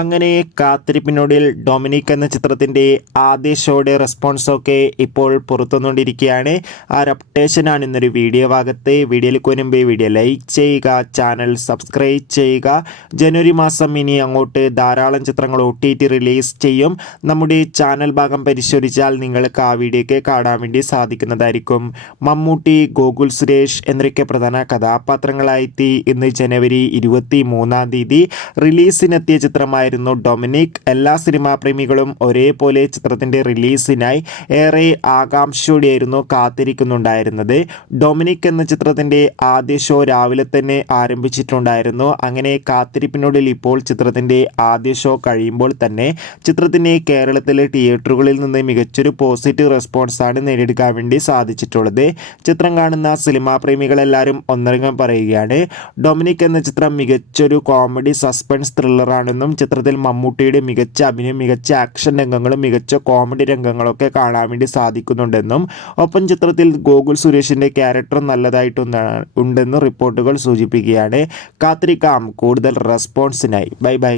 അങ്ങനെ കാത്തിരിപ്പിനൊടുവിൽ ഡൊമിനിക് എന്ന ചിത്രത്തിൻ്റെ ആദ്യ ഷോയുടെ റെസ്പോൺസൊക്കെ ഇപ്പോൾ പുറത്തുവന്നുകൊണ്ടിരിക്കുകയാണ്. ആ ഒരു അപ്ഡേഷനാണ് ഇന്നൊരു വീഡിയോ ഭാഗത്ത്. വീഡിയോയിലേക്ക് വരുമ്പോൾ വീഡിയോ ലൈക്ക് ചെയ്യുക, ചാനൽ സബ്സ്ക്രൈബ് ചെയ്യുക. ജനുവരി മാസം ഇനി അങ്ങോട്ട് ധാരാളം ചിത്രങ്ങൾ OTT റിലീസ് ചെയ്യും. നമ്മുടെ ചാനൽ ഭാഗം പരിശോധിച്ചാൽ നിങ്ങൾക്ക് ആ വീഡിയോയ്ക്ക് കാണാൻ വേണ്ടി സാധിക്കുന്നതായിരിക്കും. മമ്മൂട്ടി, ഗോകുൽ സുരേഷ് എന്നൊക്കെ പ്രധാന കഥാപാത്രങ്ങളായെത്തി ഇന്ന് ജനുവരി 23-ാം തീയതി റിലീസിനെത്തിയ ചിത്രമായി ഡൊമിനിക്. എല്ലാ സിനിമാ പ്രേമികളും ഒരേപോലെ ചിത്രത്തിന്റെ റിലീസിനായി ഏറെ ആകാംക്ഷയോടെയായിരുന്നു കാത്തിരിക്കുന്നുണ്ടായിരുന്നത്. ഡൊമിനിക് എന്ന ചിത്രത്തിന്റെ ആദ്യ ഷോ രാവിലെ തന്നെ ആരംഭിച്ചിട്ടുണ്ടായിരുന്നു. അങ്ങനെ കാത്തിരിപ്പിനൊടുവിൽ ഇപ്പോൾ ചിത്രത്തിന്റെ ആദ്യ ഷോ കഴിയുമ്പോൾ തന്നെ ചിത്രത്തിന് കേരളത്തിലെ തിയേറ്ററുകളിൽ നിന്ന് മികച്ചൊരു പോസിറ്റീവ് റെസ്പോൺസാണ് നേടിയെടുക്കാൻ വേണ്ടി സാധിച്ചിട്ടുള്ളത്. ചിത്രം കാണുന്ന സിനിമാ പ്രേമികളെല്ലാവരും ഒന്നടങ്കം പറയുകയാണ്, ഡൊമിനിക് എന്ന ചിത്രം മികച്ചൊരു കോമഡി സസ്പെൻസ് ത്രില്ലറാണെന്നും ചിത്രത്തിൽ മമ്മൂട്ടിയുടെ മികച്ച അഭിനയം, മികച്ച ആക്ഷൻ രംഗങ്ങളും മികച്ച കോമഡി രംഗങ്ങളൊക്കെ കാണാൻ വേണ്ടി സാധിക്കുന്നുണ്ടെന്നും ഒപ്പം ചിത്രത്തിൽ ഗോകുൽ സുരേഷിൻ്റെ ക്യാരക്ടർ നല്ലതായിട്ടുണ്ടെന്നും റിപ്പോർട്ടുകൾ സൂചിപ്പിക്കുകയാണ്. കാത്തിരിക്കാം കൂടുതൽ റെസ്പോൺസിനായി. Bye bye.